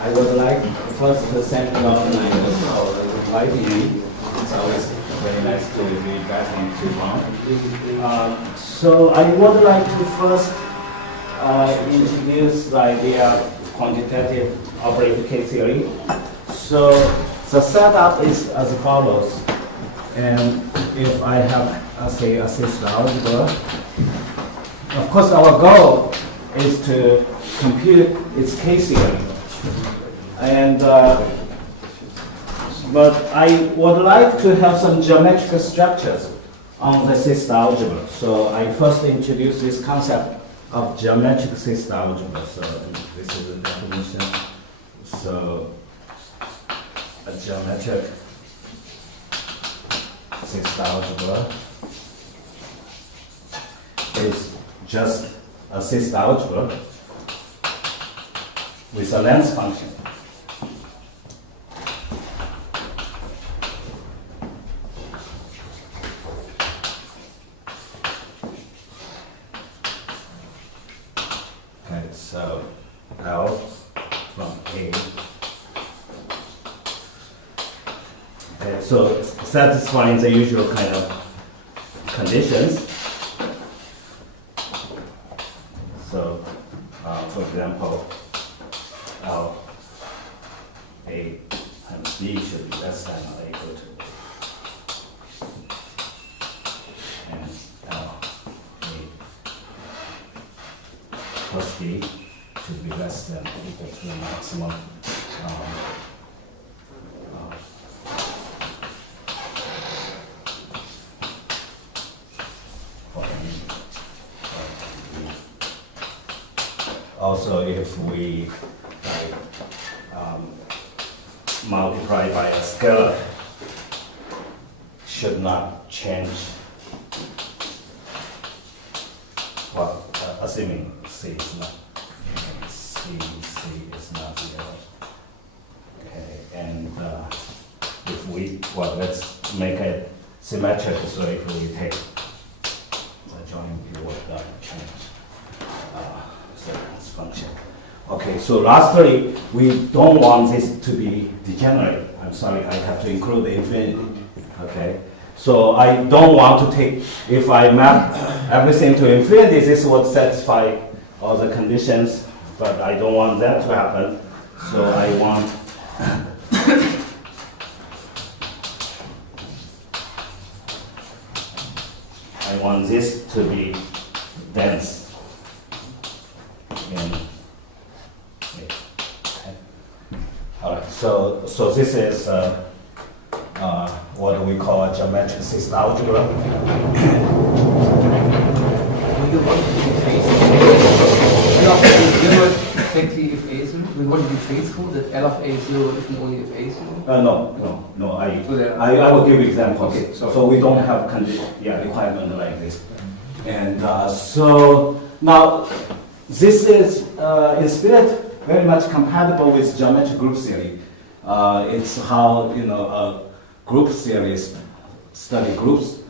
I would like first to thank the organizers for inviting me. It's always very nice to be back in Taiwan. So I would like to first introduce the idea of quantitative operator case theory. So the setup is as follows. And if I have, say, a system algebra, of course our goal is to compute its case theory. And but I would like to have some geometrical structures on the system algebra. So I first introduce this concept of geometric system algebra. So this is the definition. So a geometric system algebra is just a system algebra with a length function. Okay, so L from A. Okay, so satisfying the usual kind of conditions. So, for example, L A times B should be less than or equal to, and L A plus B should be less than or equal to the maximum. Also, if we multiply by a scalar, should not change, well, assuming C is not, C is not 0. Okay, and if we, well, let's make it symmetric, so if we take the joint view of that change. Function. Okay, so lastly, we don't want this to be degenerate. I'm sorry, I have to include the infinity. Okay, so I don't want to take, if I map everything to infinity, this would satisfy all the conditions, but I don't want that to happen. So I want this to be dense. All right, so this is what we call a geometric system algebra. Do you want to be faithful? You're not exactly if A is 0. We want to be faithful that L of A is 0 if and only if A is 0? No. I will give examples. Okay, so we don't have requirement like this. And so now this is in spirit very much compatible with geometric group theory. It's how group theories study groups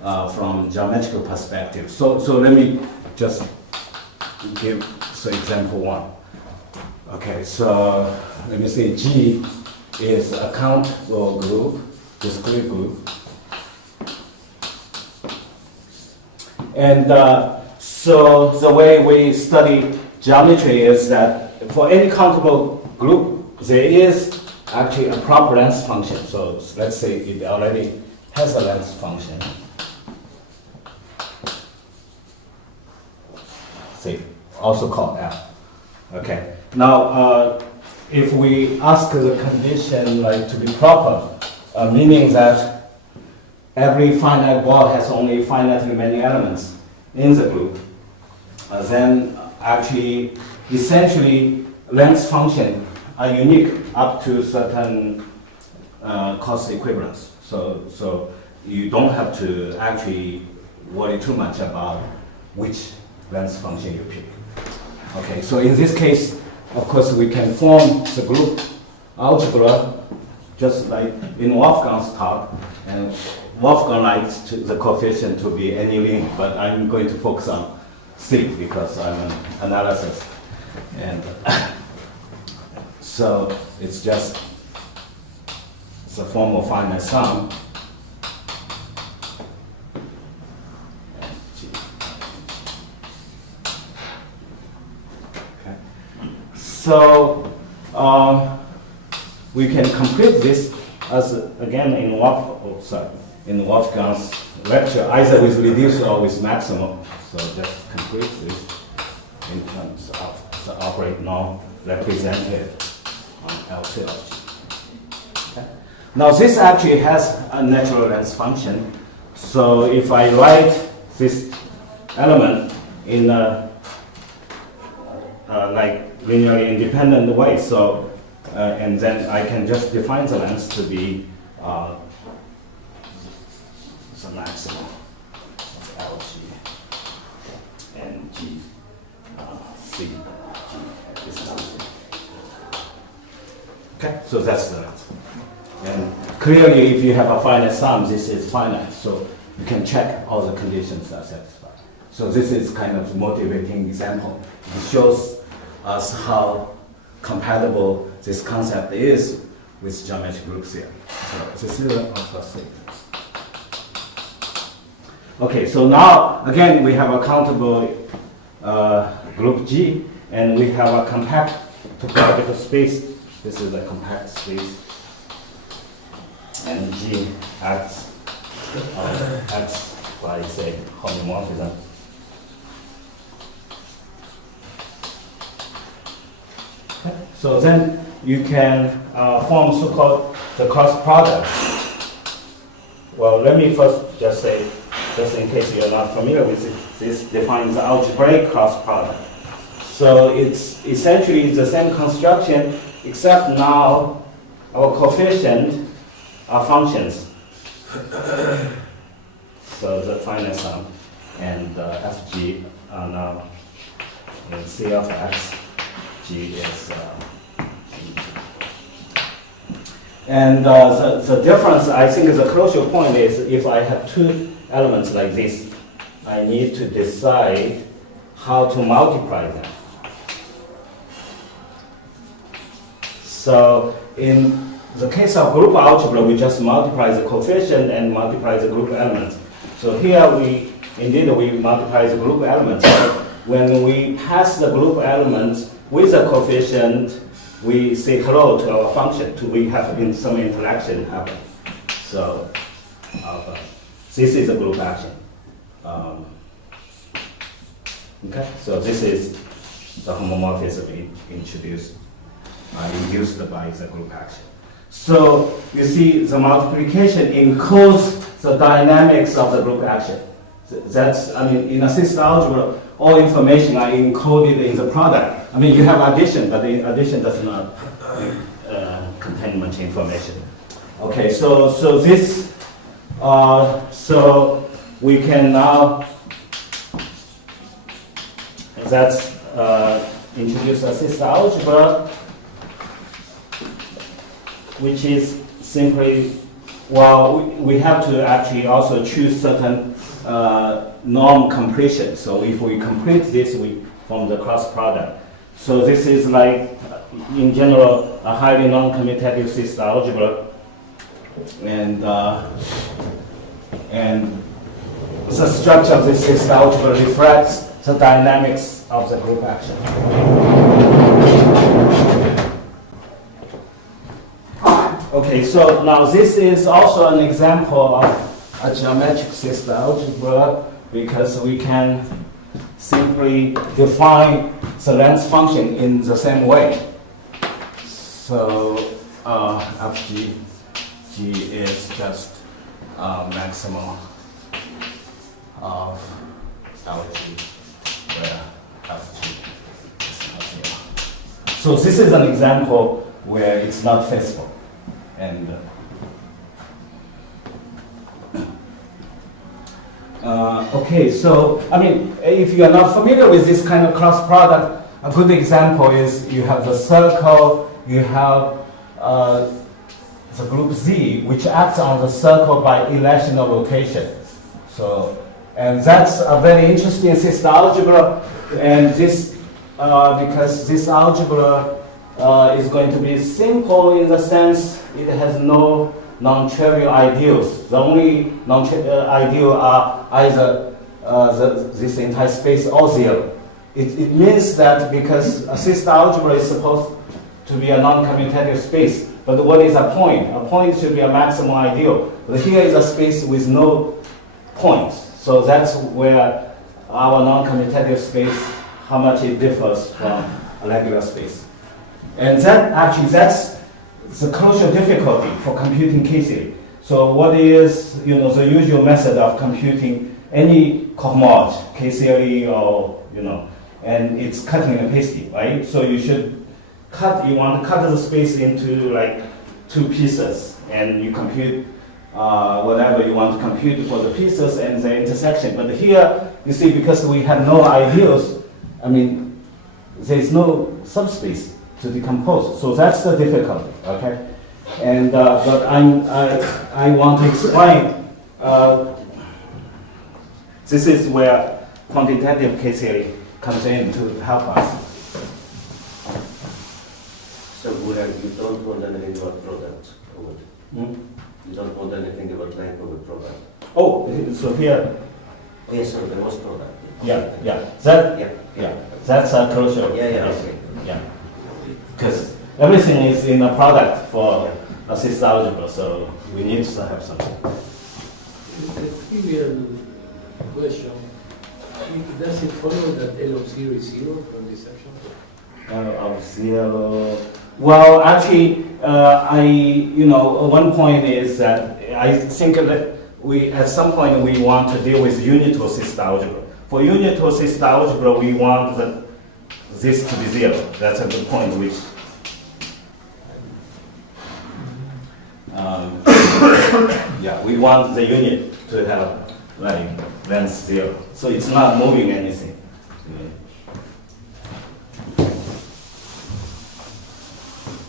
from geometrical perspective. So let me just give example 1. Okay, so let me say G is a countable group, discrete group, and so the way we study geometry is that for any countable group, there is actually a proper length function. So let's say it already has a length function. See, also called F. Okay. Now, if we ask the condition to be proper, meaning that every finite ball has only finitely many elements in the group, then actually, essentially, length functions are unique up to certain cost equivalence. So you don't have to actually worry too much about which length function you pick. Okay, so in this case, of course, we can form the group algebra just like in Wolfgang's talk, and Wolfgang likes the coefficient to be any limit, but I'm going to focus on C because I'm an analysis. And So it's just the form of finite sum. Okay. So we can complete this as again in Wolfgang's lecture, either with reducer or with maximum. So just complete this in terms of the operate norm represented on L2 of G. Okay. Now this actually has a natural length function. So if I write this element in a like linearly independent way, so and then I can just define the length to be the maximum of LG and G C G is something. Okay, so that's the length. And clearly, if you have a finite sum, this is finite, so you can check all the conditions are satisfied. So this is kind of a motivating example. It shows us how compatible this concept is with geometric group theory. So this is also statement. Okay, so now again we have a countable group G, and we have a compact topological space. This is a compact space, and G acts by say homomorphism. So then you can form so-called the cross product. Well, let me first just say, just in case you're not familiar with it, this defines the algebraic cross product. So it's essentially the same construction, except now our coefficient are functions. So the finite sum and Fg are now in C of x. G is and the difference, I think, is a crucial point is if I have two elements like this, I need to decide how to multiply them. So in the case of group algebra, we just multiply the coefficient and multiply the group elements. So here we multiply the group elements. When we pass the group elements with a coefficient, we say hello to our function. We have some interaction happen. So this is a group action. Okay, so this is the homomorphism induced by the group action. So you see the multiplication encodes the dynamics of the group action. That's, I mean, in assisted algebra, all information are encoded in the product. I mean, you have addition, but the addition does not contain much information. Okay, so this, so we can now, that's introduce assisted algebra, which is simply, well, we have to actually also choose certain norm completion. So if we complete this, we form the cross product. So this is like, in general, a highly non-commutative assisted algebra, and the structure of this assisted algebra reflects the dynamics of the group action. Okay, so now this is also an example of a geometric assisted algebra, because we can simply define the length function in the same way. So Fg, G is just maximum of Lg, where Fg is not 0. So this is an example where it's not faithful. And okay, so I mean, if you are not familiar with this kind of cross product, a good example is you have the circle, you have the group Z, which acts on the circle by irrational rotation. So, and that's a very interesting assisted algebra, and this because this algebra is going to be simple in the sense it has no non-trivial ideals. The only ideal are either this entire space or zero. It means that because a system algebra is supposed to be a non-commutative space, but what is a point? A point should be a maximum ideal. But here is a space with no points. So that's where our non-commutative space, how much it differs from a regular space. And that's the crucial difficulty for computing K-series. So what is the usual method of computing any cohomology, K-series or and it's cutting and pasting, right? So you want to cut the space into like two pieces, and you compute whatever you want to compute for the pieces and the intersection. But here, you see, because we have no ideals, there is no subspace to decompose. So that's the difficulty, okay? And but I want to explain. This is where quantitative K-series comes in to help us. So Guoliang, you don't want anything about product, would you? You don't want anything about length of a product. Oh, so here. Yes, sir, there was product. Yeah. That's crucial. Okay. Yeah. Because everything is in a product for a system algebra, so we need to have something. A trivial question. Does it follow that L of 0 is 0 from this section? L of 0. Well, actually, one point is that I think that at some point we want to deal with unitary system algebra. For unitary system algebra, we want this to be 0. That's a good point, which we want the unit to have like length 0. So it's not moving anything.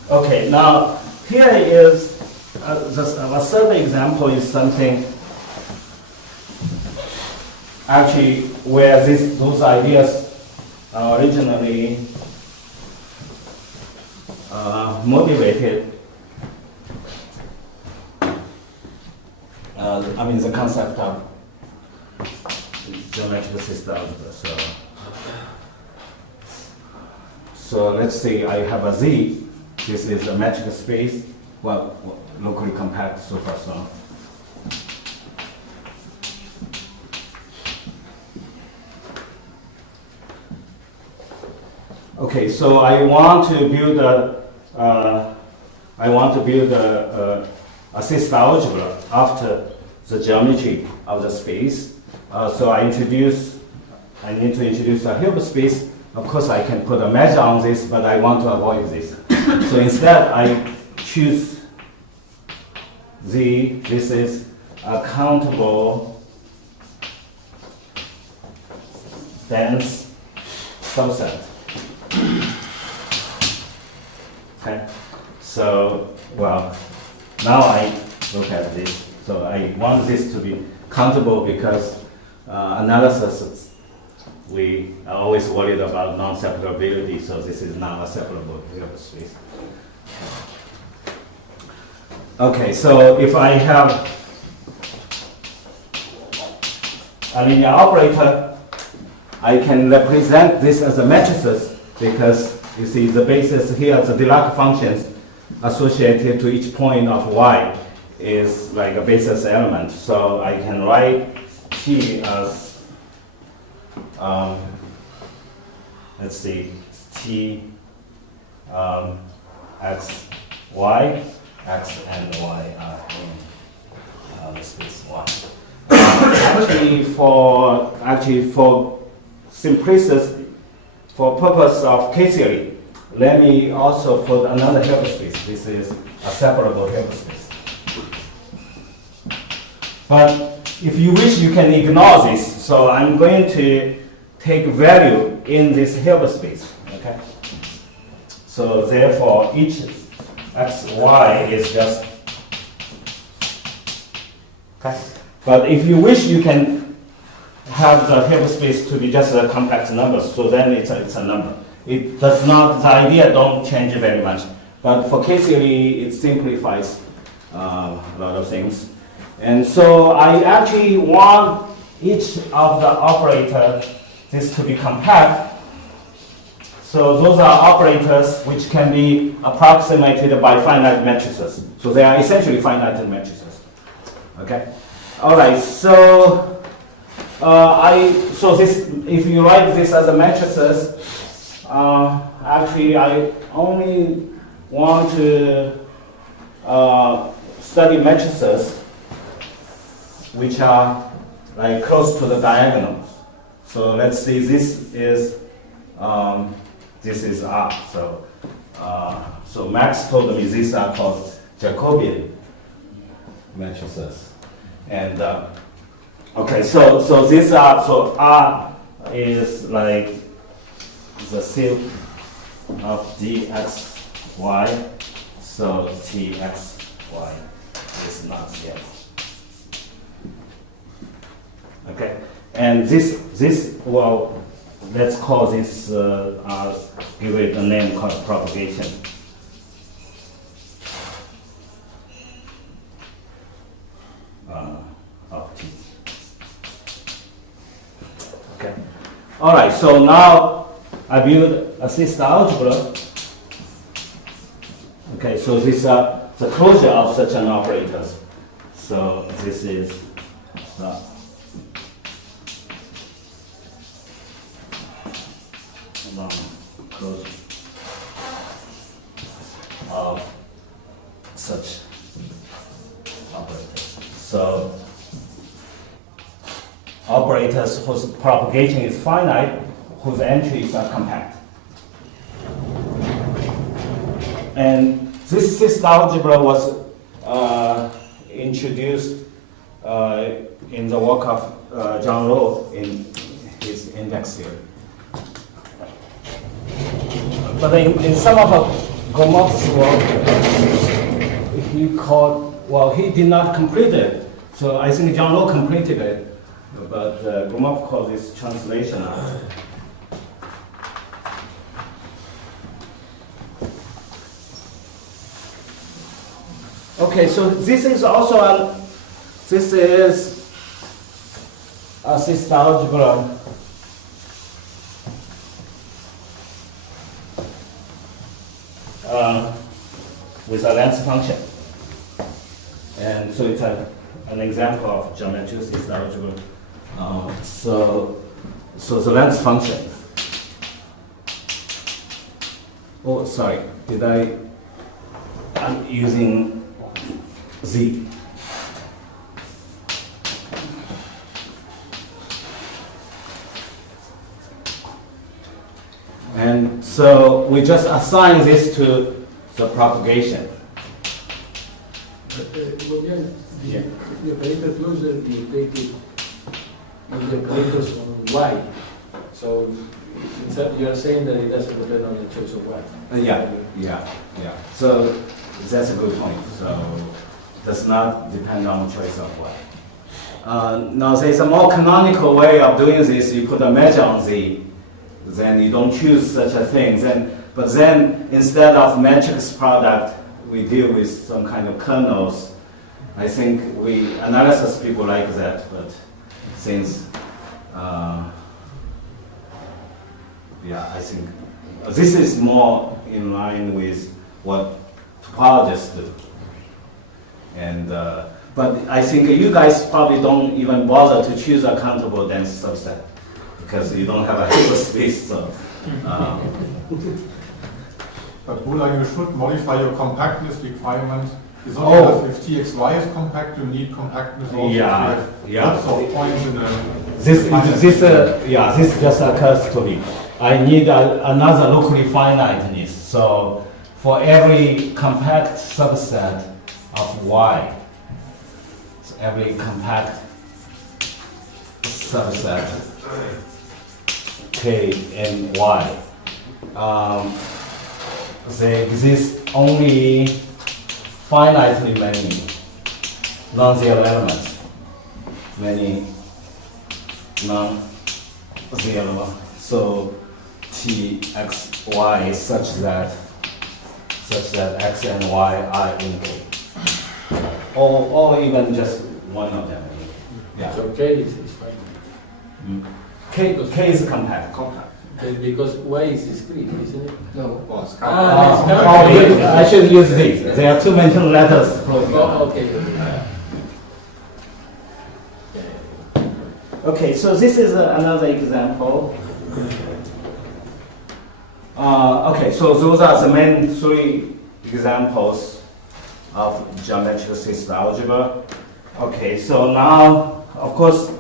Okay, now here is a third example is something actually where those ideas are originally motivated. The concept of geometric system algebra. So let's say I have a Z. This is a metric space, locally compact supersum. Okay, so I want to build a system algebra after the geometry of the space. So I need to introduce a Hilbert space. Of course, I can put a measure on this, but I want to avoid this. So instead, I choose Z. This is a countable dense subset. Okay. So, now I look at this. So I want this to be countable because analysis, we are always worried about non-separability, so this is not a separable Hilbert space. Okay, so if I have a linear operator, I can represent this as a matrices because you see the basis here, the Dirac functions associated to each point of y is like a basis element. So I can write T as let's see, T x, y, x and y are in the space 1. Actually, for simplicity, for purpose of K-series, let me also put another Hilbert space. This is a separable Hilbert space. But if you wish, you can ignore this. So I'm going to take value in this Hilbert space. Okay. So therefore, each x, y is just okay. But if you wish, you can have the Hilbert space to be just a complex number. So then it's a number. it does not, the idea don't change very much. But for K-theory, it simplifies a lot of things. And so I actually want each of the operators, this to be compact. So those are operators which can be approximated by finite matrices. So they are essentially finite matrices. Okay. All right. So so this, if you write this as a matrices, actually I only want to study matrices which are like close to the diagonals. So let's see, this is R. So Max told me these are called Jacobian matrices. And okay, so these are, so R is like the set of dxy, so txy is not zero. Okay, and this well, let's call this give it a name called propagation. Of t. Okay. All right. So now I build a system algebra. Okay. So this is the closure of such an operator. So this is the closure of such operators. So operators whose propagation is finite, whose entries are compact. And this system algebra was introduced in the work of John Rowe in his index theory. But in some of Gomoff's work, he called, well, he did not complete it. So I think John Rowe completed it, but Gomoff called this translation. Okay, so this is also this is a system algebra. With a length function. And so it's an example of geometric system algebra. So the length function. Oh, sorry, I'm using Z. And so we just assign this to the propagation. But the operator closure, you take it with the operators on Y. So you are saying that it doesn't depend on the choice of Y. Yeah. So that's a good point. So it does not depend on the choice of Y. Now there's a more canonical way of doing this. You put a measure on Z, then you don't choose such a thing. But then instead of matrix product, we deal with some kind of kernels. I think analysis people like that, but since I think this is more in line with what topologists do. And but I think you guys probably don't even bother to choose a countable dense subset because you don't have a hyperspace. So. But Guoliang, you should modify your compactness requirement. It's only if TXY is compact, you need compactness also. Yeah. Lots of points in the. This just occurs to me. I need another locally finiteness. So for every compact subset of Y, so every compact subset K and Y. They exist only finitely many non-zero elements. Many non-zero. So P x y such that x and y are in K, or even just one of them. Yeah. So K is fine. K is compact. Okay, because Y is discrete, isn't it? No. That's I should use these. There are too many letters. Oh, okay. Okay, so this is another example. Okay, so those are the main three examples of geometric system algebra. Okay, so now, of course,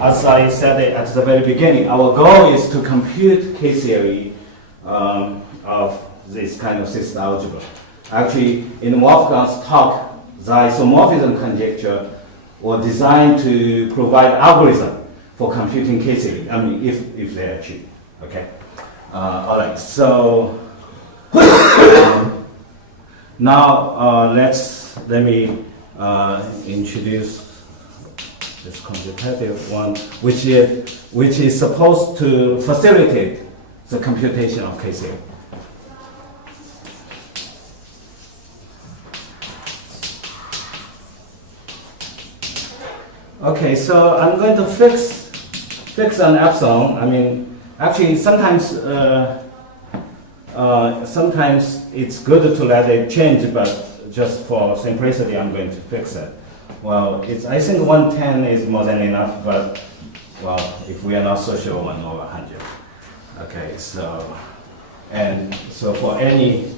as I said at the very beginning, our goal is to compute K-theory of this kind of system algebra. Actually, in Wolfgang's talk, the isomorphism conjecture was designed to provide algorithm for computing K-theory, I mean, if they are cheap, okay? All right, so now let me introduce this quantitative one, which is supposed to facilitate the computation of K-theory. Okay, so I'm going to fix an epsilon. I mean, actually, sometimes it's good to let it change, but just for simplicity, I'm going to fix it. Well, I think 110 is more than enough, but well, if we are not so sure, 1/100. Okay, so for any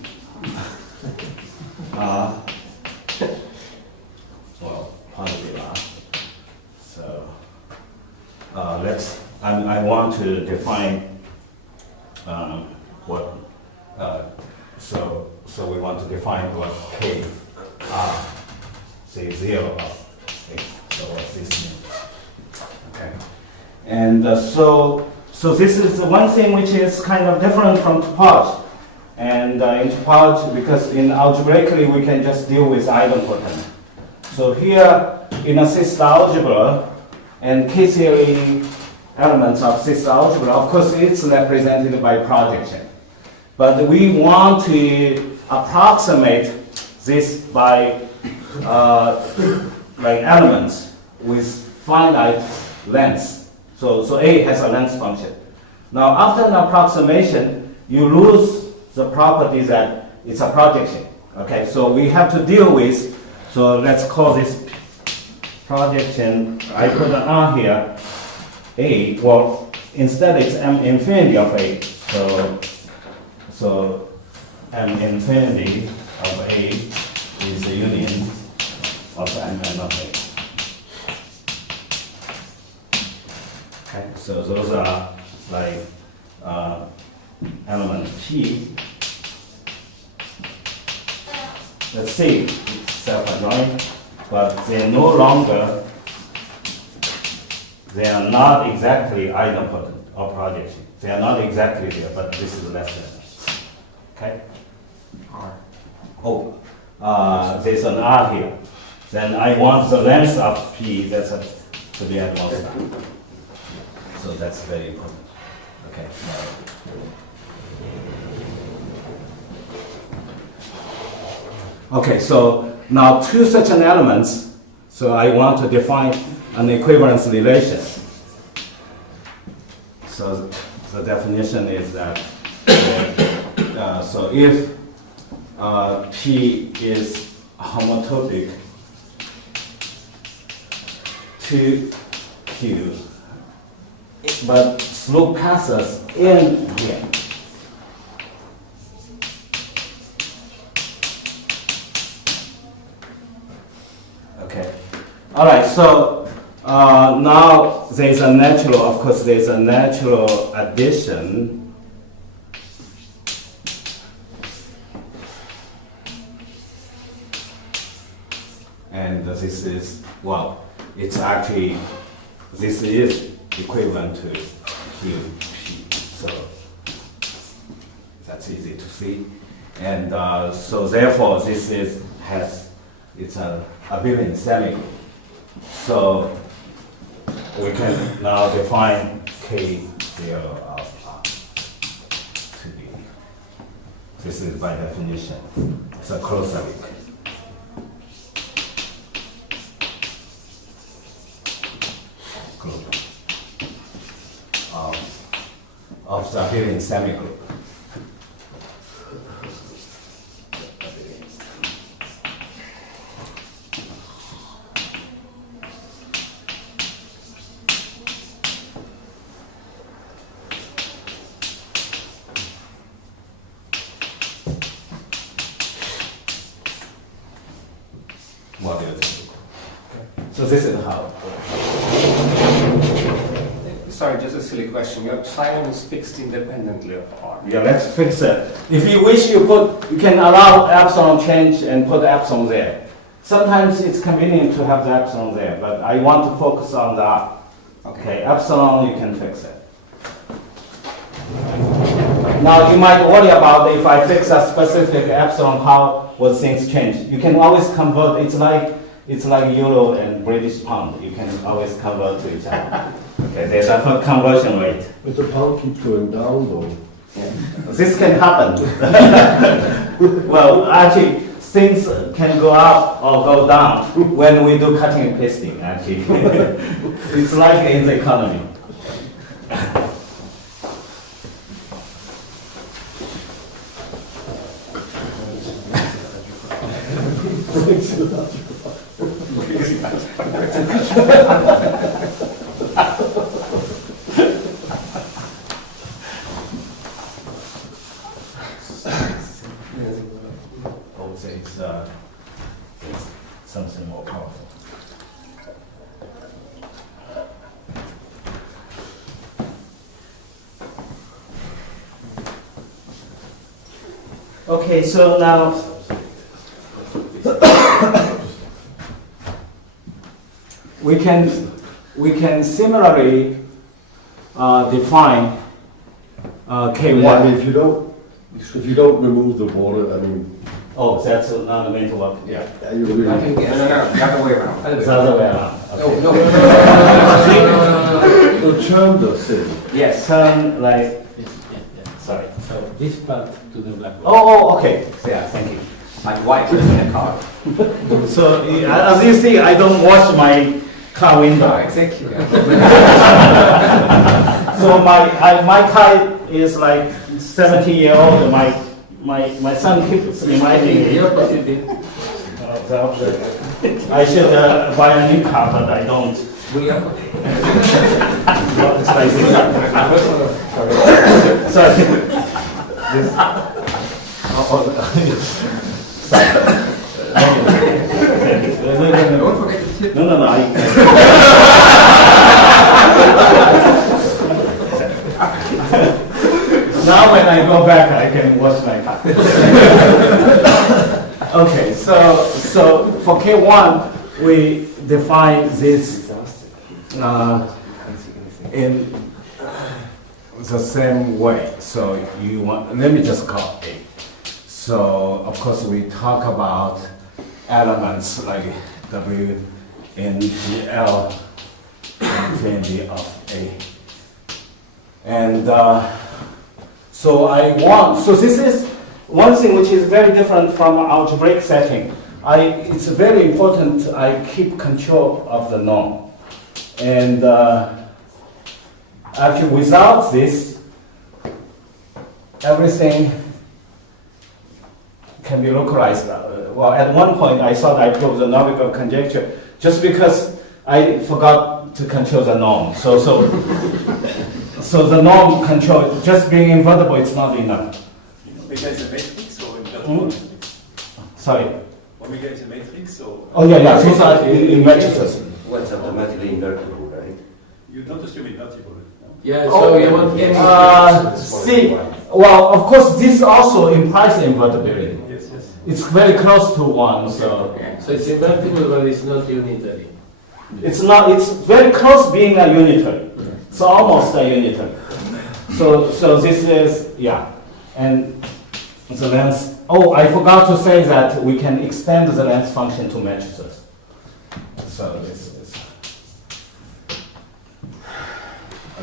well, positive. So I want to define what. So we want to define what K R, say 0 of X. So what this means. Okay. And so this is one thing which is kind of different from topology. And in topology, because in algebraically we can just deal with idempotent. So here in a system algebra and K-theory elements of system algebra, of course it's represented by projection. But we want to approximate this by like elements with finite length. So A has a length function. Now after an approximation, you lose the property that it's a projection. Okay, so we have to deal with, so let's call this projection, I put an R here, A, well, instead it's M infinity of A. So M infinity of A is the union of M of A. Okay, so those are like element P. Let's see, it's self-adjoint, but they're no longer, they are not exactly idempotent or projection. They are not exactly there, but this is less than. Okay? R. Oh, there's an R here. Then I want the length of P to be at 1 star. So that's very important. Okay. Okay, so now two such an elements, so I want to define an equivalence relation. So the definition is that so if P is homotopic to Q, but slope passes in here. Okay. All right. So now there's a natural. Of course, there's a natural addition. And this is, well, it's actually, this is equivalent to QP. So that's easy to see. And so therefore, this it's an abelian semi. So we can now define K0 of R. This is by definition. It's a closed-loop. Group of the Abelian semigroup. What do you think? So this is how. Sorry, just a silly question. Your epsilon is fixed independently of R. Yeah, let's fix it. If you wish, you can allow epsilon change and put epsilon there. Sometimes it's convenient to have the epsilon there, but I want to focus on the R. Okay, epsilon, you can fix it. Now you might worry about if I fix a specific epsilon, how will things change? You can always convert. It's like euro and British pound. You can always convert to each other. Okay, there's a conversion rate. But the pound keeps going down, though. Yeah. This can happen. Well, actually, things can go up or go down when we do cutting and pasting. Actually, it's like in the economy. I would say it's something more powerful. Okay, so now we can similarly define K1. Yeah, I mean, if you don't remove the water, I mean, Oh, that's not going to work. Yeah. you really. I think No, yes. no, the other way around. It's the other way around. No, Okay. no. The term the same. Yes, turn like. Sorry. So this part to the black box. Oh, okay. Yeah, thank you. Like white in a car. So as you see, I don't wash my car window. Exactly. So my car is like 70-year-old. My son keeps reminding me. The opposite thing. The opposite. I should buy a new car, but I don't. Guoliang. Well, it's like this. Sorry. This. Sorry. No. Don't forget the tip. No. Now when I go back, I can wash my car. Okay, so for K1, we define this in the same way. So let me just call A. So of course we talk about elements like W in the L infinity of A. And so this is one thing which is very different from algebraic setting. It's very important I keep control of the norm. And actually without this, everything can be localized. Well, at one point I thought I proved the Navigator conjecture just because I forgot to control the norm. So the norm control, just being invertible, it's not enough. Because the matrix or in Sorry. when we get into matrix or Oh yeah, those are in matrices. What's automatically invertible, right? you don't assume invertible. No? Yeah, so you want any. See, well, of course, this also implies invertibility. Yes, yes. It's very close to one, so So it's invertible, but it's not unitary. it's not. It's very close being a unitary. So almost a unitary. So this is and the length. Oh, I forgot to say that we can extend the length function to matrices. So this is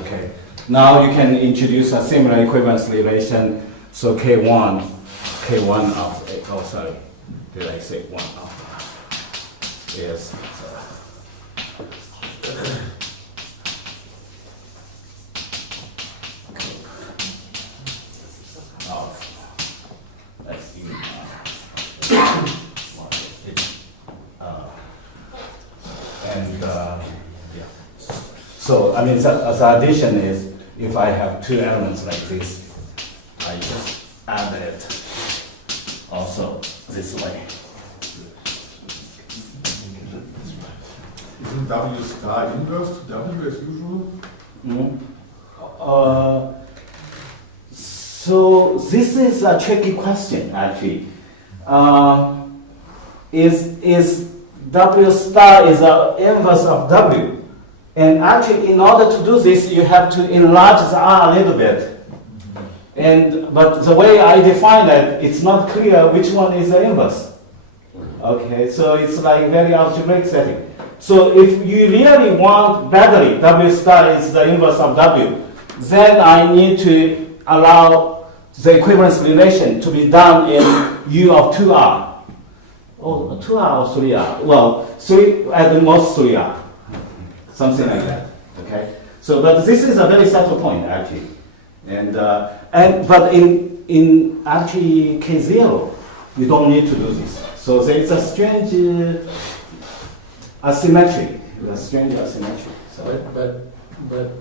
okay. Now you can introduce a similar equivalence relation. So K1 K1 of A, oh sorry, did I say 1 of is let's see, yeah. So I mean, the addition is if I have two elements like this, I just add it also this way. Isn't W star inverse to W as usual? So this is a tricky question, actually. Is W star is an inverse of W? And actually, in order to do this, you have to enlarge the R a little bit. But the way I define it, it's not clear which one is the inverse. Okay, so it's like very algebraic setting. So if you really want badly W star is the inverse of W, then I need to allow the equivalence relation to be done in U of 2R. Oh, 2R or 3R? Well, 3, at the most 3R. Something like that, okay? So, but this is a very subtle point, actually. But in actually K0, you don't need to do this. So there is a strange asymmetry. So. But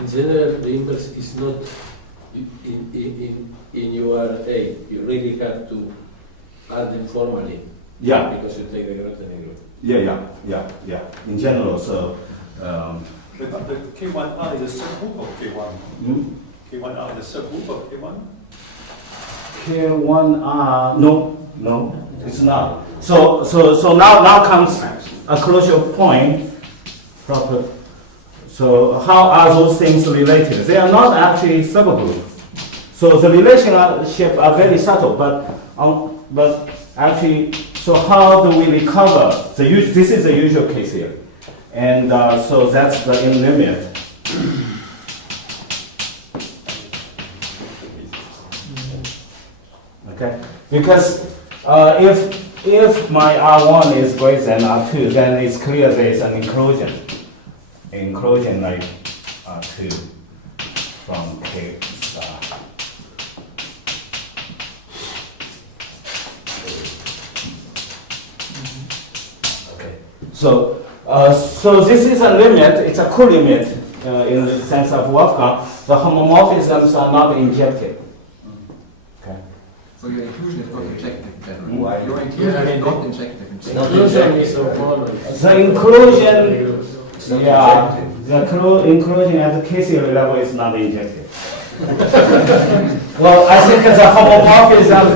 in general, the inverse is not in URA. You really have to add them formally. Yeah. Because you take the Grothendieck. Yeah. In general, so. But K1R is a subgroup of K1. K1R is a subgroup of K1? K1R, no, it's not. So now comes a crucial point. Proper. So how are those things related? They are not actually subgroup. So the relationship are very subtle, but actually, so how do we recover? This is the usual case here. And so that's the in limit. Okay, because if my R1 is greater than R2, then it's clear there is an inclusion like R2 from K star. Okay, so this is a limit. It's a co-limit in the sense of Wolfgang. The homomorphisms are not injected. Okay. So your inclusion is not injected in general. Why? Your inclusion is not injected in general. Inclusion is so formal. The inclusion, the inclusion at the K0 level is not injected. Well, I think the homomorphism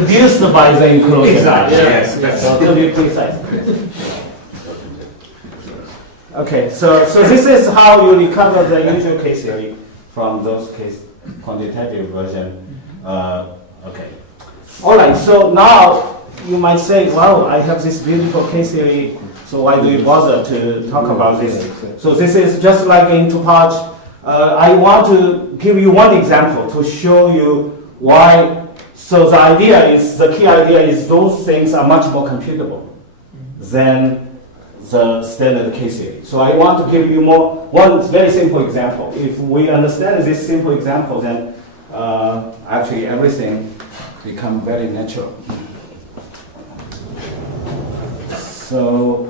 induced by the inclusion. Exactly. Yes, that's so to be precise. Okay, so this is how you recover the usual case theory from those case quantitative version. Okay. All right. So now you might say, well, I have this beautiful case theory. So why do we bother to talk about this? So this is just like in topology. I want to give you one example to show you why. So the idea is, the key idea is those things are much more computable than the standard case theory. So I want to give you one very simple example. If we understand this simple example, then actually everything becomes very natural. So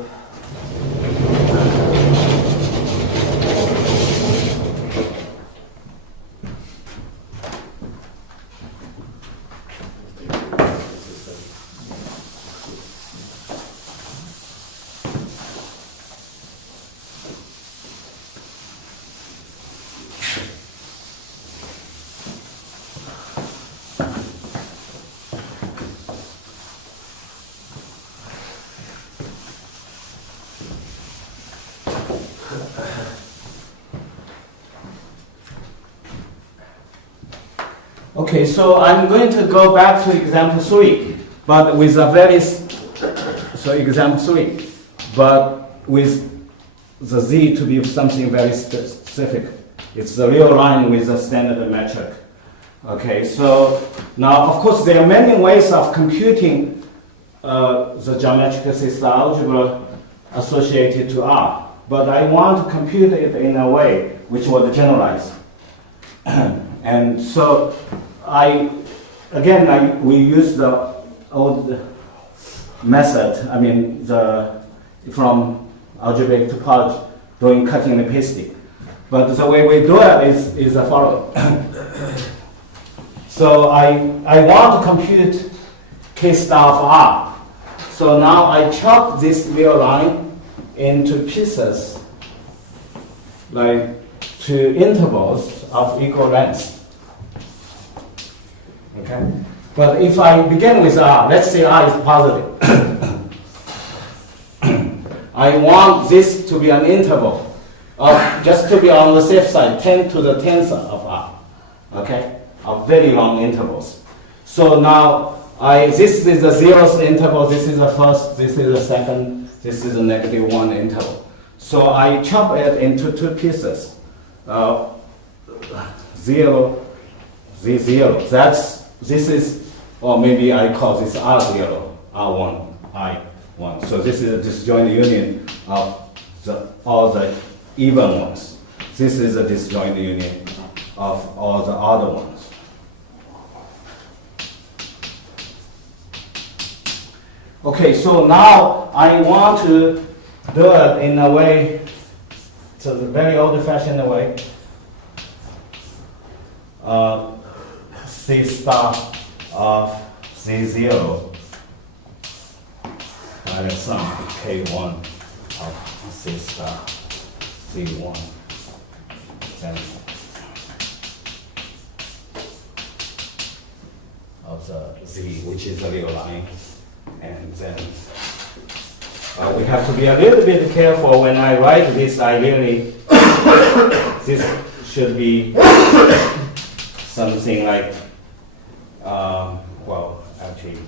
okay, so I'm going to go back to example 3, but with a very, so example 3, but with the Z to be something very specific. It's the real line with the standard metric. Okay, so now of course there are many ways of computing the geometric system algebra associated to R, but I want to compute it in a way which would generalize. And so we use the old method, from algebraic topology, doing cutting and pasting. But the way we do it is the following. So I want to compute K star of R. So now I chop this real line into pieces, like to intervals of equal length. Okay? But if I begin with R, let's say R is positive. I want this to be an interval of, just to be on the safe side, 10 to the 10th of R. Okay? Of very long intervals. So now this is the 0th interval, this is the first, this is the second, this is the -1 interval. So I chop it into two pieces. 0, Z0. This is, or maybe I call this R0, R1, I1. So this is a disjoint union of all the even ones. This is a disjoint union of all the other ones. Okay, so now I want to do it in a way, it's a very old-fashioned way. C star of Z0 minus some K1 of C star Z1. Then of the Z, which is the real line. And then we have to be a little bit careful when I write this. I really, this should be something like, actually,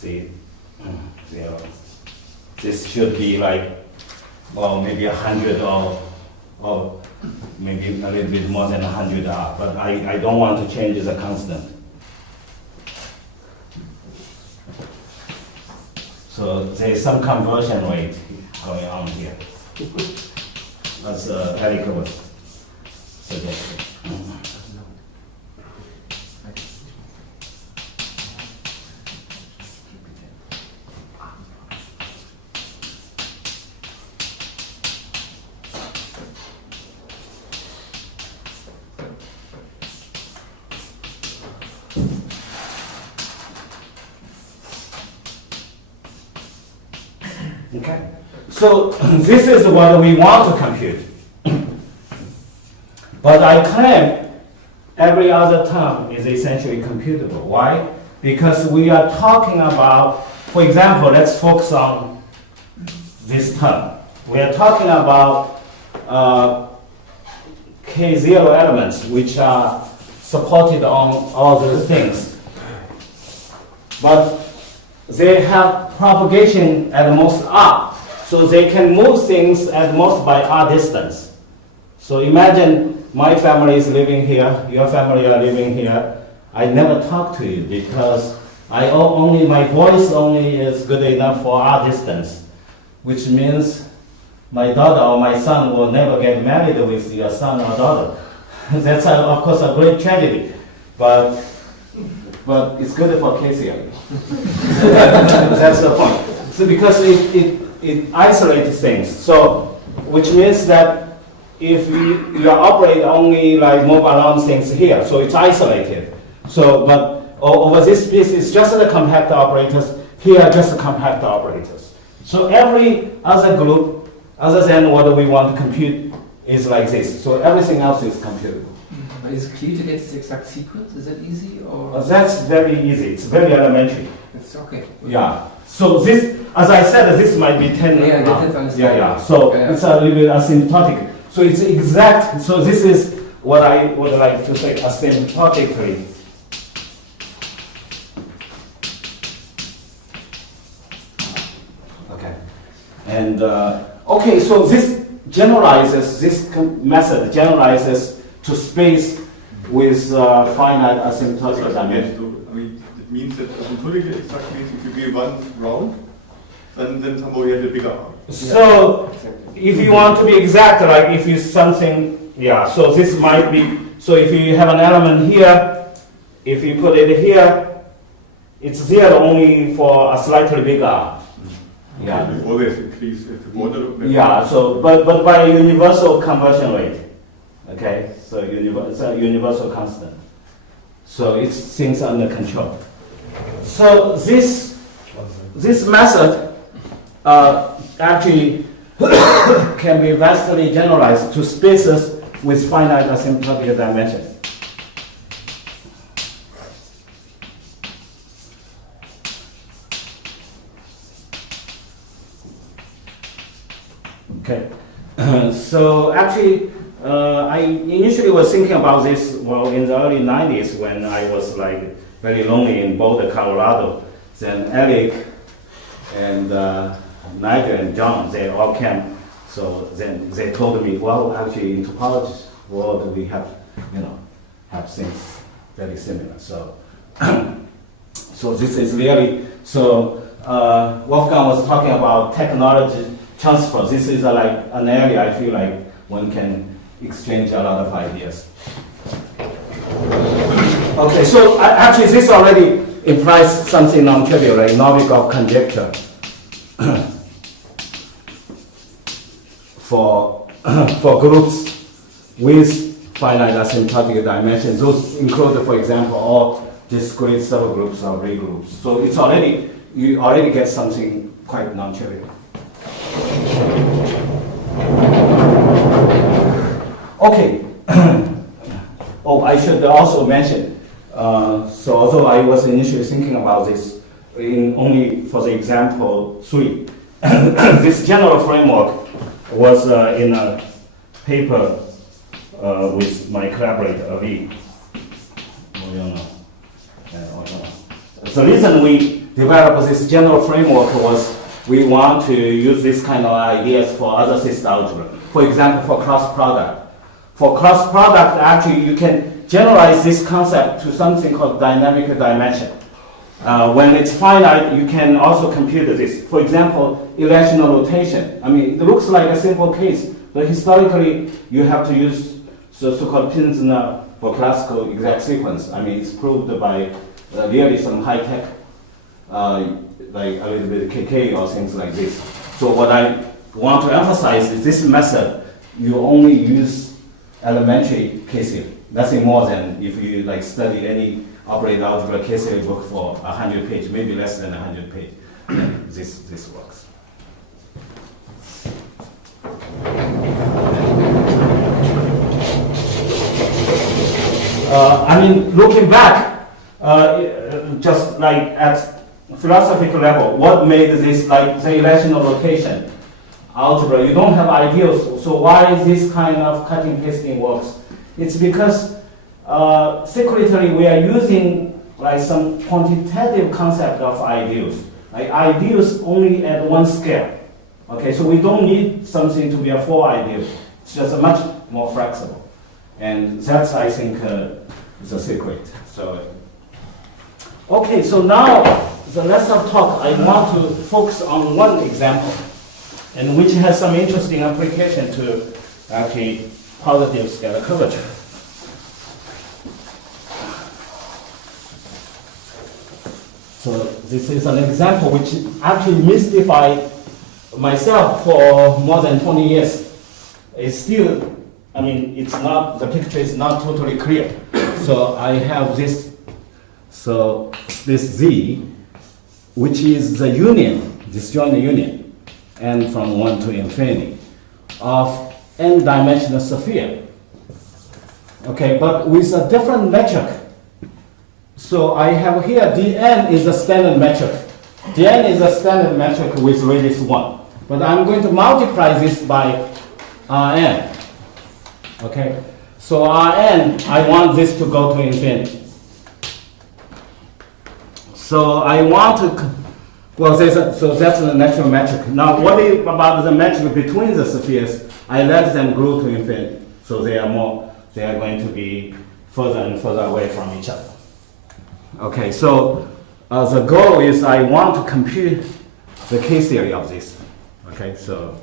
Z0. This should be like, maybe 100 or maybe a little bit more than 100 R, but I don't want to change the constant. So there's some conversion rate going on here. That's Eric was suggesting. Okay, so this is what we want to compute. But I claim every other term is essentially computable. Why? Because we are talking about, for example, let's focus on this term. We are talking about K0 elements, which are supported on all those things. But they have propagation at most R. So they can move things at most by R distance. So imagine my family is living here, your family are living here. I never talk to you because my voice only is good enough for R distance, which means my daughter or my son will never get married with your son or daughter. That's of course a great tragedy, but it's good for KCL. That's the point. So because it isolates things. So which means that if you operate only like move around things here, so it's isolated. So but over this piece it's just the compact operators. Here just the compact operators. So every other group, other than what we want to compute, is like this. So everything else is computable. But is it clear to get this exact sequence? Is that easy or? That's very easy. It's very elementary. It's okay. Yeah. So this, as I said, this might be 10. Yeah, I get it, understand. Yeah. So it's a little bit asymptotic. So it's exact. So this is what I would like to say asymptotically. Okay. And okay. So this generalizes. This method generalizes to space with finite asymptotic dimension. I mean, it means that asymptotically exact means if you give one round, then somehow you have a bigger arm. So if you want to be exact, like if you something, yeah, so this might be, so if you have an element here, if you put it here, it's zero only for a slightly bigger arm. Yeah. You always increase if the border. Yeah, so, but by universal conversion rate, okay, so it's a universal constant. So it's things under control. So this method actually can be vastly generalized to spaces with finite asymptotic dimensions. Okay, so actually, I initially was thinking about this, well, in the early 90s when I was like very lonely in Boulder, Colorado. Then Alec and Nigel and John, they all came. So then they told me, well, actually in topology world we have, have things very similar. So, so this is really, so Wolfgang was talking about technology transfer. This is like an area I feel like one can exchange a lot of ideas. Okay, so actually this already implies something non-trivial, like Novikov conjecture for groups with finite asymptotic dimensions. Those include, for example, all discrete subgroups or Lie groups. So it's already, you already get something quite non-trivial. Okay. Oh, I should also mention, so although I was initially thinking about this only for the example 3, this general framework was in a paper with my collaborator, Avi. The reason we developed this general framework was we want to use this kind of ideas for other system algebra. For example, for cross product. For cross product, actually, you can generalize this concept to something called dynamic dimension. When it's finite, you can also compute this. For example, irrational rotation. I mean, it looks like a simple case, but historically, you have to use the so-called Pinzner for classical exact sequence. I mean, it's proved by really some high-tech, like a little bit KK or things like this. So what I want to emphasize is this method, you only use elementary KCL, nothing more than if you like study any operator algebra KCL book for 100 pages, maybe less than 100 pages. This works. I mean, looking back, just like at philosophical level, what made this like the irrational rotation algebra? You don't have ideals, so why is this kind of cutting pasting works? It's because secretly we are using like some quantitative concept of ideals. Like ideals only at one scale. Okay, so we don't need something to be a full ideal. It's just much more flexible. And that's, I think, the secret. So, okay, so now the rest of talk, I want to focus on one example, and which has some interesting application to actually positive scalar curvature. So this is an example which actually mystified myself for more than 20 years. It's still, I mean, it's not, the picture is not totally clear. So I have this, so this Z, which is the union, disjoint union, n from 1 to infinity, of n-dimensional sphere. Okay, but with a different metric. So I have here dn is a standard metric. dn is a standard metric with radius 1. But I'm going to multiply this by Rn. Okay, so Rn, I want this to go to infinity. So I want to, well, so that's the natural metric. Now, what about the metric between the spheres? I let them grow to infinity. So they are going to be further and further away from each other. Okay, so the goal is I want to compute the K-theory of this. Okay, so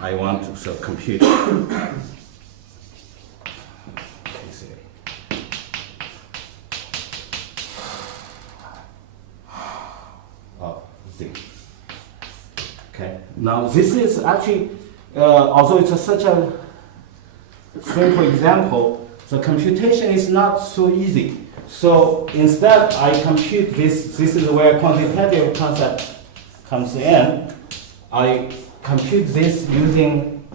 I want to compute K-theory. Of Z. Okay, now this is actually, although it's such a simple example, the computation is not so easy. So instead, I compute this. This is where quantitative concept comes in. I compute this using,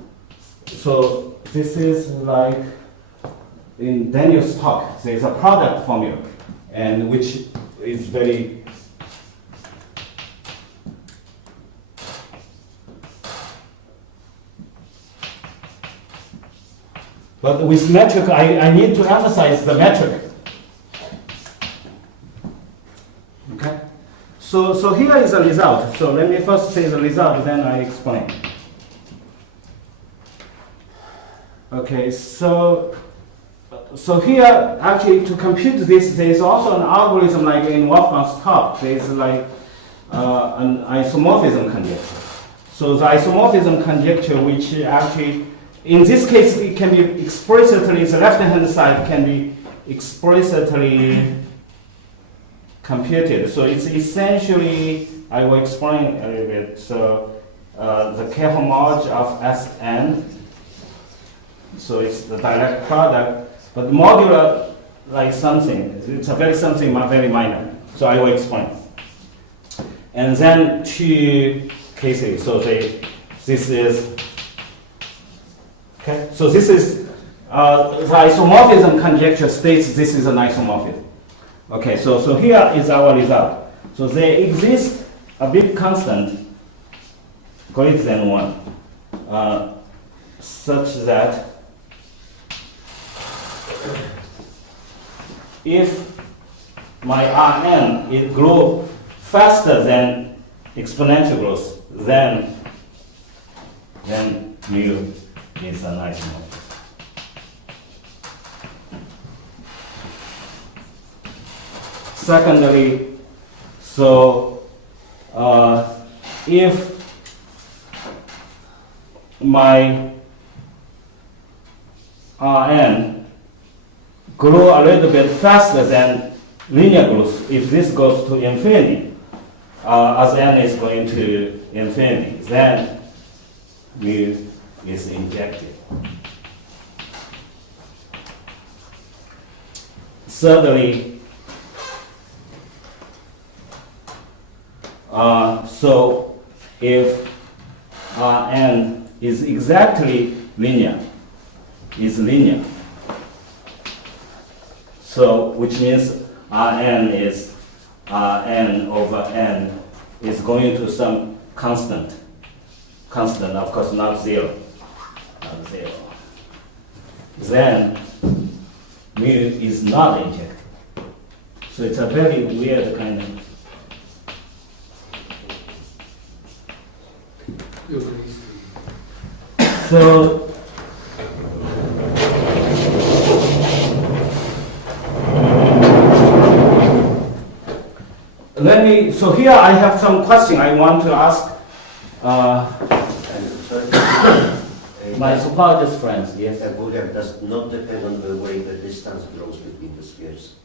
so this is like in Daniel's talk, there's a product formula, and which is very but with metric, I need to emphasize the metric. Okay? So here is the result. So let me first say the result, then I explain. Okay, so here, actually, to compute this, there is also an algorithm like in Wolfgang's talk. There is like an isomorphism conjecture. So the isomorphism conjecture, which actually, in this case, it can be explicitly, the left-hand side can be explicitly computed. So it's essentially, I will explain a little bit. So the K-homology of Sn, so it's the direct product, but modular like something. It's a very something very minor. So I will explain. And then two cases. So this is, okay. So this is the isomorphism conjecture states this is an isomorphism. Okay, so here is our result. So there exists a big constant greater than 1, such that if my Rn it grows faster than exponential growth, then mu is an isomorphism. Secondly, so if my Rn grow a little bit faster than linear growth, if this goes to infinity, as n is going to infinity, then mu is injective. Thirdly, so if Rn is exactly linear, so which means Rn is Rn over n is going to some constant, of course not zero, then mu is not injective. So it's a very weird kind of. So so here I have some question I want to ask my psychologist friends. Yes. Guoliang does not depend on the way the distance grows between the spheres.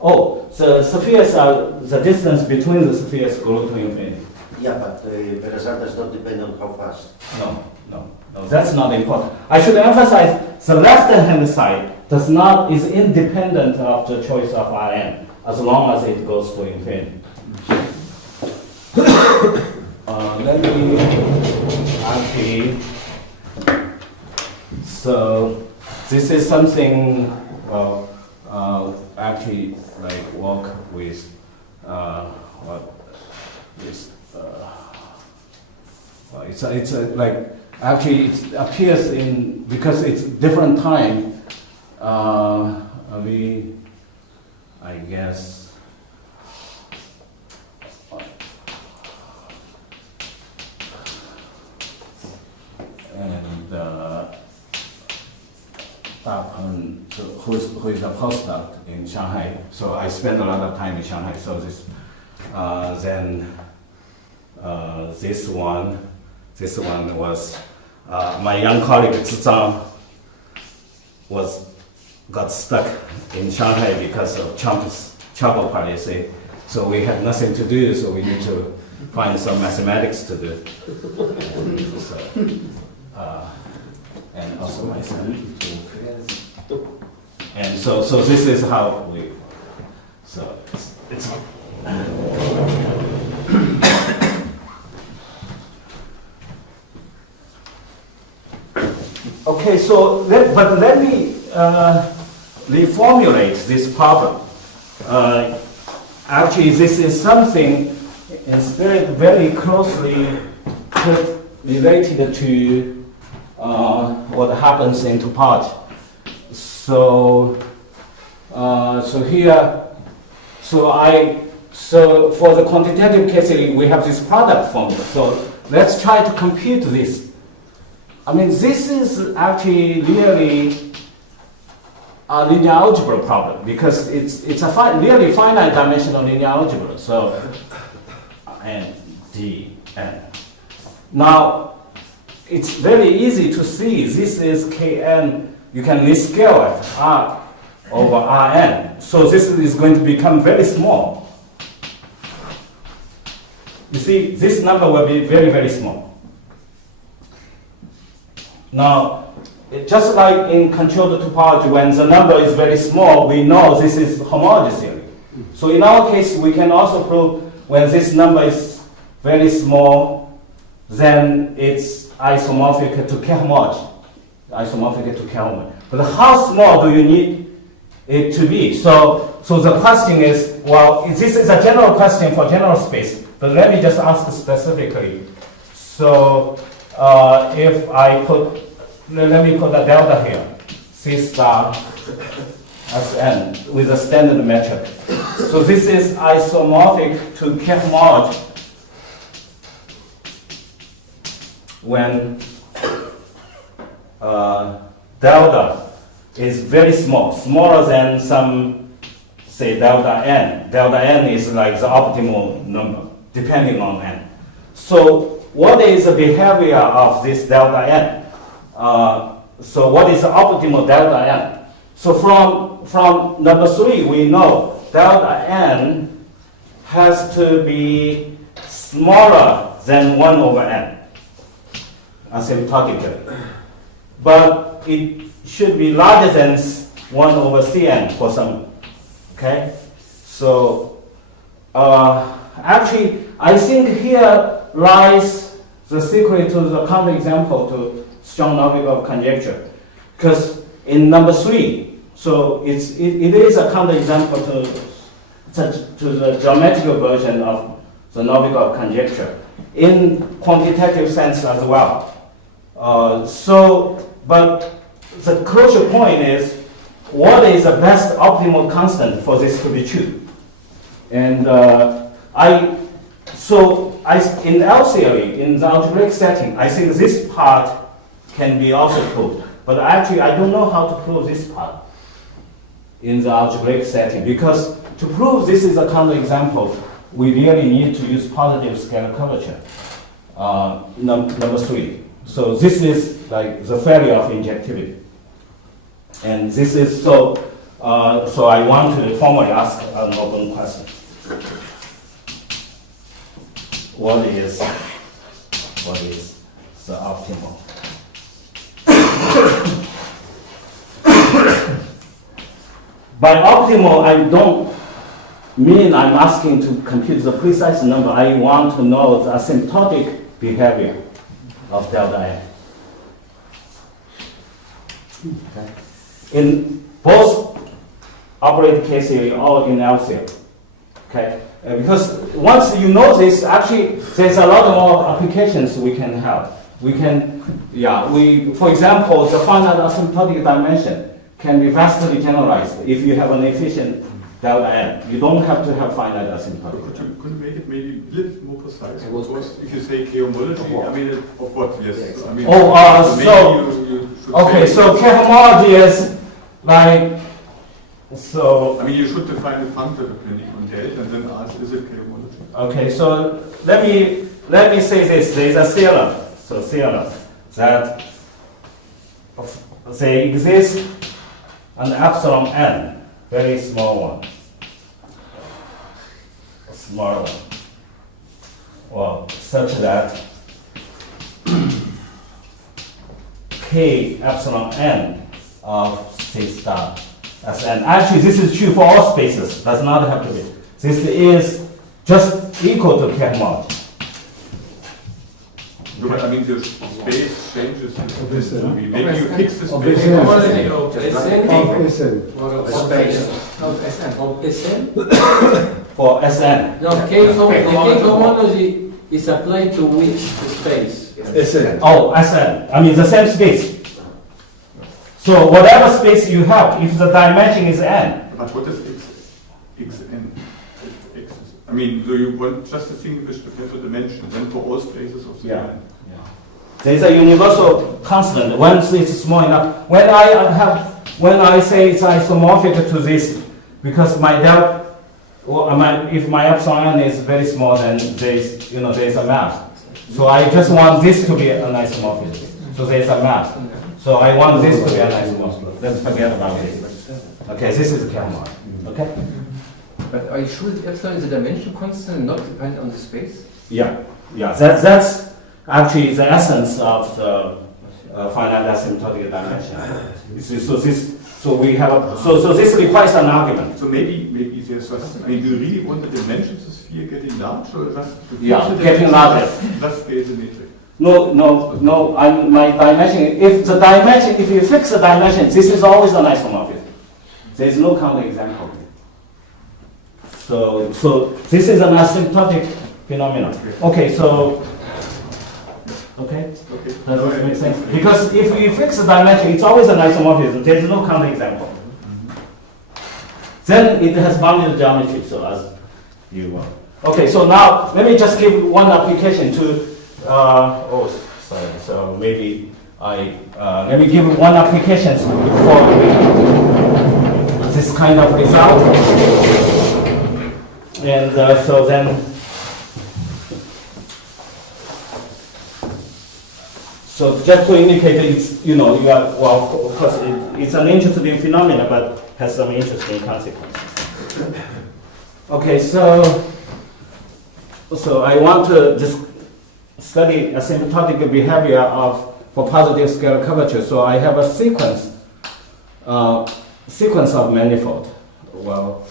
Oh, the spheres are the distance between the spheres grow to infinity. Yeah, but the result does not depend on how fast. No, that's not important. I should emphasize the left-hand side is independent of the choice of Rn, as long as it goes to infinity. Let me actually, so this is something, actually like work with, it's like, actually it appears in, because it's different time, I guess, and who is a postdoc in Shanghai. So I spent a lot of time in Shanghai. So this, this one was my young colleague Zhi Zhang got stuck in Shanghai because of Trump's travel policy. So we had nothing to do, so we need to find some mathematics to do. So, and also my son. And so this is how we, so it's okay, so let me reformulate this problem. Actually, this is something is very closely related to what happens in topology. So for the quantitative case, we have this product formula. So let's try to compute this. I mean, this is actually really a linear algebra problem because it's a really finite dimensional linear algebra. So n, d, n. Now it's very easy to see this is Kn. You can rescale it R over Rn. So this is going to become very small. You see, this number will be very small. Now, just like in controlled topology, when the number is very small, we know this is homologous theory. So in our case, we can also prove when this number is very small, then it's isomorphic to K-homology. Isomorphic to K-homology. But how small do you need it to be? So the question is, well, this is a general question for general space, but let me just ask specifically. So if I put, let me put a delta here, C star as n with a standard metric. So this is isomorphic to K-homology when delta is very small, smaller than some, say, delta n. Delta n is like the optimal number, depending on n. So what is the behavior of this delta n? So what is the optimal delta n? So from number 3, we know delta n has to be smaller than 1 over n, asymptotically. But it should be larger than 1 over Cn for some, okay? So actually, I think here lies the secret to the counterexample to strong Novikov conjecture. Because in number 3, so it is a counterexample to the geometrical version of the Novikov conjecture in quantitative sense as well. But the crucial point is, what is the best optimal constant for this to be true? And in L theory, in the algebraic setting, I think this part can be also proved. But actually, I don't know how to prove this part in the algebraic setting, because to prove this is a counterexample, we really need to use positive scalar curvature, number 3. So this is like the failure of injectivity. And this is so I want to formally ask an open question. What is the optimal? By optimal, I don't mean I'm asking to compute the precise number. I want to know the asymptotic behavior of delta n. Okay. In both operator case theory or in L theory. Okay? Because once you know this, actually, there's a lot more applications we can have. We can, for example, the finite asymptotic dimension can be vastly generalized if you have an efficient delta n. You don't have to have finite asymptotic. Could you make it maybe a little more precise? Because if you say K-homology, I mean, of what? Yes. I mean, so K-homology is like So I mean, you should define the functor depending on delta and then ask, is it K-homology? okay, so let me say this. There is a theorem. So theorem that there exists an epsilon n, very small one, a small one. Well, such that k epsilon n of C star Sn. Actually, this is true for all spaces. Does not have to be. This is just equal to k mod. No, but I mean, the space changes. Maybe you Of fix the Of space. Sn. Of Sn? For Sn. No, K homology is applied to which space? Sn. Oh, Sn. I mean the same space. So whatever space you have, if the dimension is n, But what is xn? X is, I mean, so you want just distinguish the potential dimension, then for all spaces of the Yeah. domain. there is a universal constant. Once it's small enough, when I say it's isomorphic to this, because my delta, if my epsilon n is very small, then there is a mass. So I just want this to be an isomorphism. So there is a mass. So I want this to be an isomorphism. Let's forget about this. Okay, this is K-mod. Okay. But are you sure that epsilon is a dimension constant and not dependent on the space? Yeah. That's actually the essence of the finite asymptotic dimension. So this requires an argument. So maybe there's just, I mean, do you really want the dimensions of the sphere getting large or just Yeah, getting larger. Just scale the metric? No. My dimension. If you fix the dimension, this is always an isomorphism. There is no counterexample. So this is an asymptotic phenomenon. Okay. Okay. Does this make sense? Because if you fix the dimension, it's always an isomorphism. There is no counterexample. Then it has bounded geometry. So as you want. Okay. So now let me just give one application to. So maybe let me give one application for this kind of result, and so then. So just to indicate that it's, you are, well, of course, it's an interesting phenomenon, but has some interesting consequences. Okay, so I want to just study asymptotic behavior for positive scalar curvature. So I have a sequence of manifold. Well,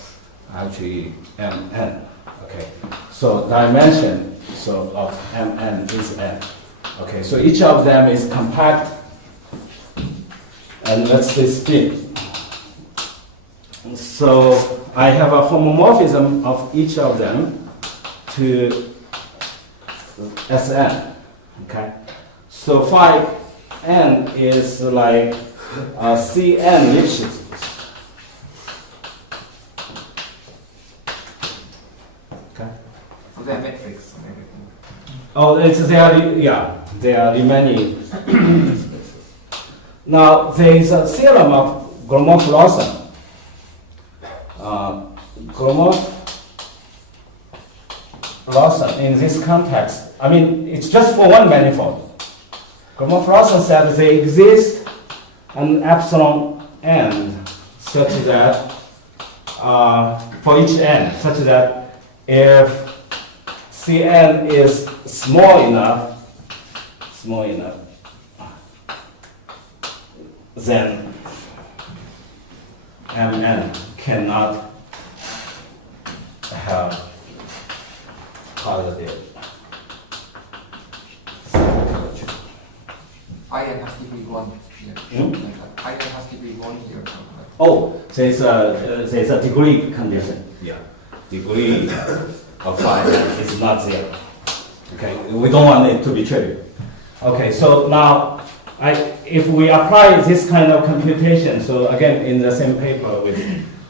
actually Mn. Okay, so dimension of Mn is n. Okay, so each of them is compact, and let's say spin. So I have a homomorphism of each of them to Sn. Okay, so phi n is like Cn Lipschitz. Okay. So they're metrics and everything. Oh, there are many. Now there is a theorem of Gromov-Lawson. Gromov-Lawson in this context, I mean, it's just for one manifold. Gromov-Lawson said there exists an epsilon n such that for each n, such that if Cn is small enough, then Mn cannot have positive curvature. Iron has to be 1 here. Iron has to be 1 here. Oh, there's a degree condition. Yeah, degree of phi is not zero. Okay, we don't want it to be trivial. Okay, so now if we apply this kind of computation, so again in the same paper with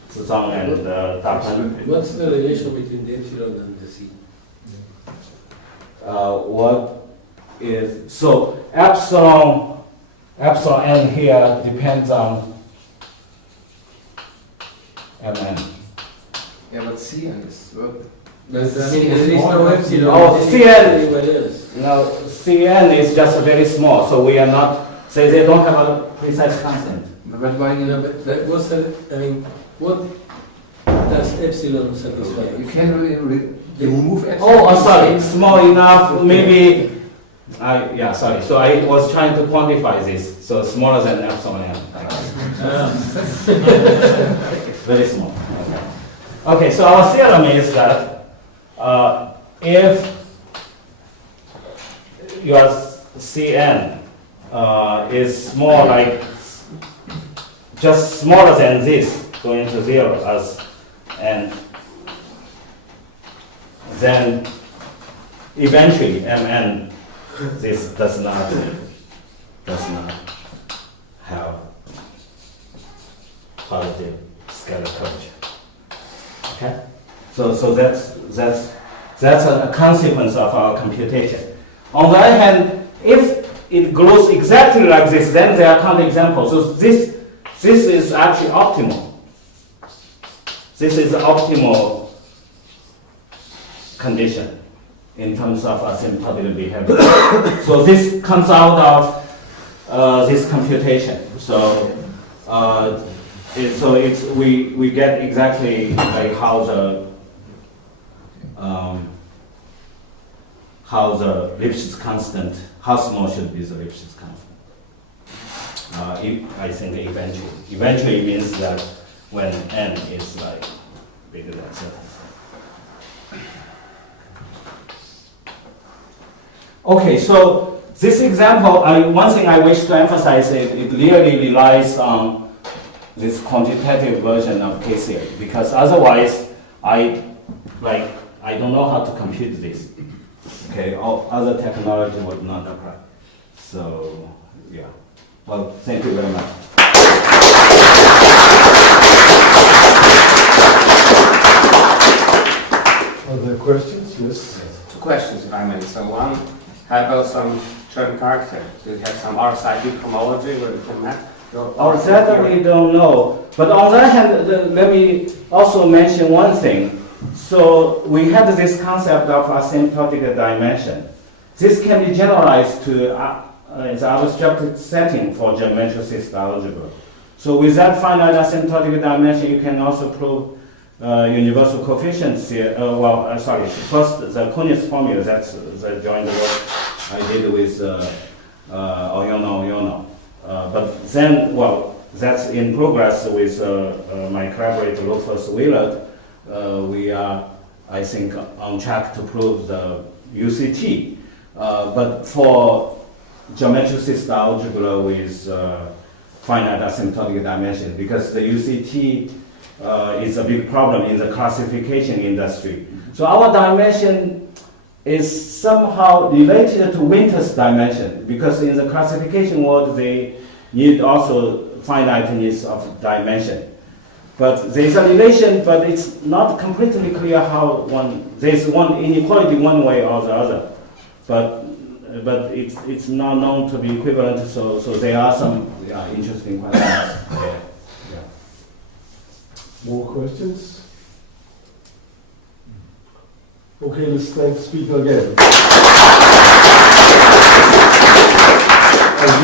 Zhang and Dapan. What's the relation between the epsilon and the C? What is so epsilon n here depends on Mn. Yeah, but Cn is what? But I mean, there is no epsilon. Oh, This is Cn. anywhere else. Now, Cn is just very small, so we are not, so they don't have a precise constant. But why You know, but that was, I mean, what does epsilon satisfy? you can remove epsilon? Oh, sorry, small enough, maybe, yeah, sorry. So I was trying to quantify this, so smaller than epsilon m. Very small. Okay, so our theorem is that if your Cn is more like just smaller than this, going to 0 as n, then eventually Mn this does not have positive scalar curvature. Okay, so that's a consequence of our computation. On the other hand, if it grows exactly like this, then there are counterexamples. So this is actually optimal. This is the optimal condition in terms of asymptotic behavior. So this comes out of this computation. So we get exactly like how the Lipschitz constant, how small should be the Lipschitz constant. I think eventually means that when n is like bigger than certain. Okay, so this example, one thing I wish to emphasize is it really relies on this quantitative version of K-theory, because otherwise I don't know how to compute this. Okay, all other technology would not apply. So yeah. Well, thank you very much. Other questions? Yes. Two questions, if I may. So one, how about some term character? Do you have some RSID homology where you can map your That we don't know. But on the other hand, let me also mention one thing. So we had this concept of asymptotic dimension. This can be generalized to the abstract setting for geometric algebra. So with that finite asymptotic dimension, you can also prove universal coefficients here. First the Kunis formula, that's the joint work I did with Oyono. But then, that's in progress with my collaborator Rufus Willard. We are, I think, on track to prove the UCT. But for geometric algebra with finite asymptotic dimension, because the UCT is a big problem in the classification industry. So our dimension is somehow related to Winter's dimension, because in the classification world they need also finiteness of dimension. But there's a relation, but it's not completely clear how there's one inequality one way or the other. But it's not known to be equivalent, so there are some interesting questions there. Yeah. More questions? Okay, let's thank the speaker again.